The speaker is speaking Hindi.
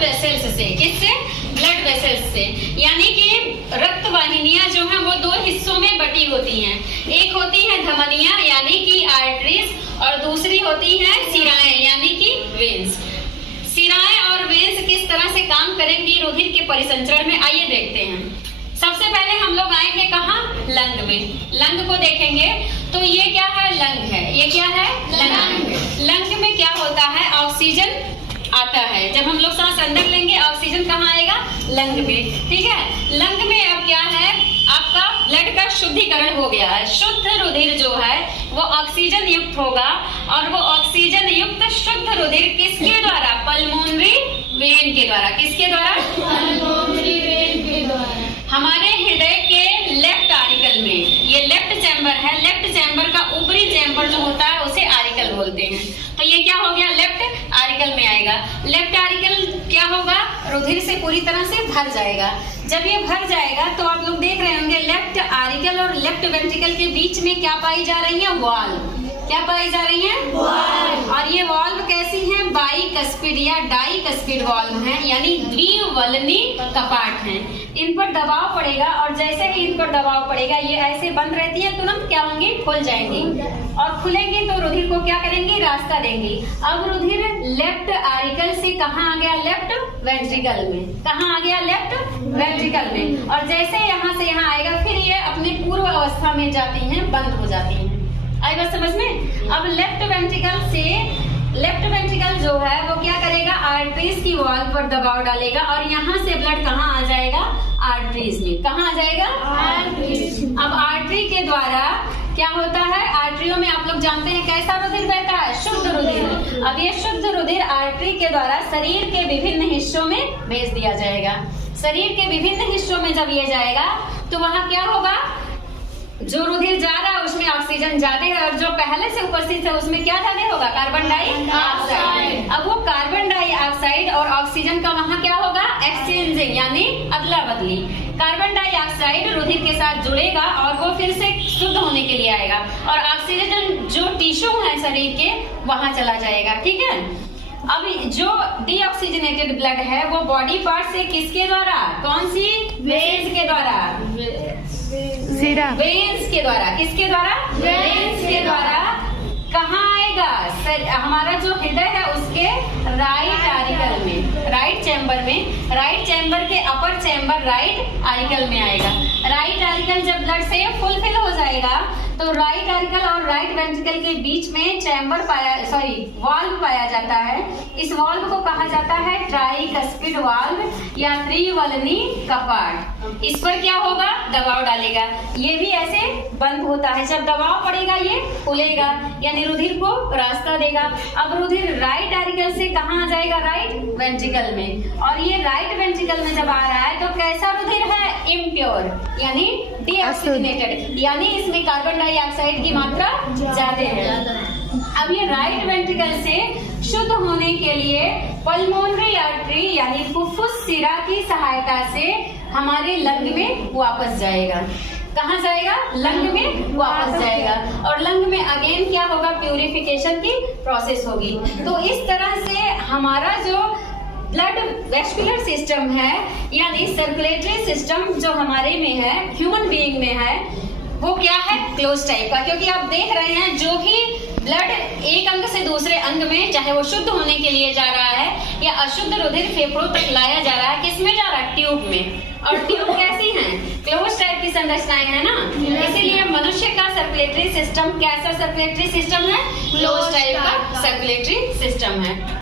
वेसल्स से। किससे? ब्लड वेसल्स से। यानी कि रक्त वाहिनियां जो हैं वो दो हिस्सों में बटी होती हैं। एक होती है धमनियां यानी कि आर्टरीज, और दूसरी होती है शिराएं यानी कि वेन्स। शिराएं और वेन्स किस तरह से काम करेंगी रुधिर के परिसंचरण में, आइए देखते हैं। सबसे पहले हम लोग आएंगे कहाँ? लंग में। लंग को देखेंगे तो ये क्या है? लंग है। ये क्या है? लंग। लंग में क्या होता है? ऑक्सीजन आता है। जब हम लोग सांस अंदर लेंगे ऑक्सीजन कहाँ आएगा? लंग में। ठीक है। लंग में अब क्या है? आपका ब्लड का शुद्धिकरण हो गया है। शुद्ध रुधिर जो है वो ऑक्सीजन युक्त होगा, और वो ऑक्सीजन युक्त शुद्ध रुधिर किसके द्वारा? पल्मोनरी वेन के द्वारा। किसके द्वारा? पल्मोनरी वेन के द्वारा। हमारे हृदय के लेफ्ट आरिकल में, ये लेफ्ट चैम्बर है, लेफ्ट चैम्बर का ऊपरी चैम्बर जो होता है उसे आरिकल बोलते हैं। तो ये क्या हो गया? लेफ्ट आरिकल में आएगा। लेफ्ट आरिकल क्या होगा? रुधिर से पूरी तरह से भर जाएगा। जब ये भर जाएगा तो आप लोग देख रहे होंगे लेफ्ट आरिकल और लेफ्ट वेंट्रिकल के बीच में क्या पाई जा रही है? वॉल्व। क्या पाई जा रही है? वॉल्व। और ये वॉल्व कैसी है? बाइकस्पिड या डाइकस्पिड वॉल्व है, यानी द्विवल्नी कपाट हैं। इन पर दबाव पड़ेगा और जैसे ही इन पर दबाव पड़ेगा ये ऐसे बंद रहती है, तुरंत क्या होंगी? खुल जाएंगी। और खुलेंगी तो रुधिर को क्या करेंगी? रास्ता देंगी। अब रुधिर लेफ्ट आरिकल से कहाँ आ गया? लेफ्ट वेंट्रिकल में। कहाँ आ गया? लेफ्ट वेंट्रिकल में। और जैसे यहाँ से यहाँ आएगा फिर ये अपने पूर्व अवस्था में जाती हैं, बंद हो जाती हैं। आई बात समझ में? अब लेफ्ट वेंट्रिकल जो है वो क्या करेगा? आर्टरीज की वॉल पर दबाव डालेगा और यहाँ से ब्लड कहाँ आ जाएगा? आर्टरीज में। कहाँ आ जाएगा? आर्टरीज। अब आर्टरी के द्वारा क्या होता है? आर्टरियों में आप लोग जानते हैं कैसा रुधिर बहता है? शुद्ध रुधिर। अब ये शुद्ध रुधिर आर्टरी के द्वारा शरीर के विभिन्न हिस्सों में भेज दिया जाएगा। शरीर के विभिन्न हिस्सों में जब ये जाएगा तो वहाँ क्या होगा? जो रुधिर जा रहा है उसमें ऑक्सीजन ज्यादा है, और जो पहले से उपस्थित है उसमें क्या ज्यादा होगा? Carbon dioxide. अब वो कार्बन डाइऑक्साइड और ऑक्सीजन का वहाँ क्या होगा? एक्सचेंजिंग यानी अदला बदली। कार्बन डाइऑक्साइड रुधिर के साथ जुड़ेगा और वो फिर से शुद्ध होने के लिए आएगा, और ऑक्सीजन जो टिश्यू है शरीर के वहां चला जाएगा। ठीक है। अब जो डीऑक्सीजनेटेड ब्लड है वो बॉडी पार्ट से किसके द्वारा? कौन सी? वेन्स के द्वारा। वेन्स के द्वारा। किसके द्वारा? वेन्स के द्वारा कहाँ आएगा? हमारा जो हृदय है उसके राइट आरिकल में, राइट चैम्बर में। राइट चैम्बर के अपर चैम्बर राइट आरिकल में आएगा। राइट आरिकल जब ब्लड से फुलफिल हो जाएगा तो राइट आरिकल और राइट वेंट्रिकल के बीच में चैम्बर वाल्व पाया जाता है। इस वाल्व को कहा जाता है ट्राइकस्पिड वाल्व या त्रिवल्नी कपाट। इस पर क्या होगा? दबाव डालेगा, ये भी ऐसे बंद होता है। जब दबाव पड़ेगा ये खुलेगा, यानी रुधिर को रास्ता देगा। अब रुधिर राइट आरिकल से कहाँ आ जाएगा? राइट वेंट्रिकल में। और ये राइट वेंट्रिकल में जब आ रहा है तो कैसा रुधिर है? इम्प्योर यानी डीऑक्सीजनेटेड, यानी इसमें कार्बन डाइऑक्साइड की मात्रा ज्यादा है। अब ये राइट वेंट्रिकल से शुद्ध होने के लिए पल्मोनरी आर्टरी यानी फुफ्फुस शिरा की सहायता से हमारे लंग में वापस जाएगा। कहाँ जाएगा? लंग में वापस जाएगा। और लंग में अगेन क्या होगा? प्यूरिफिकेशन की प्रोसेस होगी। तो इस तरह से हमारा जो ब्लड वेस्कुलर सिस्टम है यानी सर्कुलेटरी सिस्टम जो हमारे में है, ह्यूमन बीइंग में है, वो क्या है? क्लोज टाइप का। क्योंकि आप देख रहे हैं जो भी ब्लड एक अंग से दूसरे अंग में, चाहे वो शुद्ध होने के लिए जा रहा है या अशुद्ध रुधिर फेफड़ों तक लाया जा रहा है, किसमें जा रहा है? ट्यूब में। और ट्यूब कैसी है? क्लोज टाइप की संरचनाएं है ना। इसीलिए मनुष्य का सर्कुलेटरी सिस्टम कैसा सर्कुलेटरी सिस्टम है? क्लोज टाइप का सर्कुलेटरी सिस्टम है।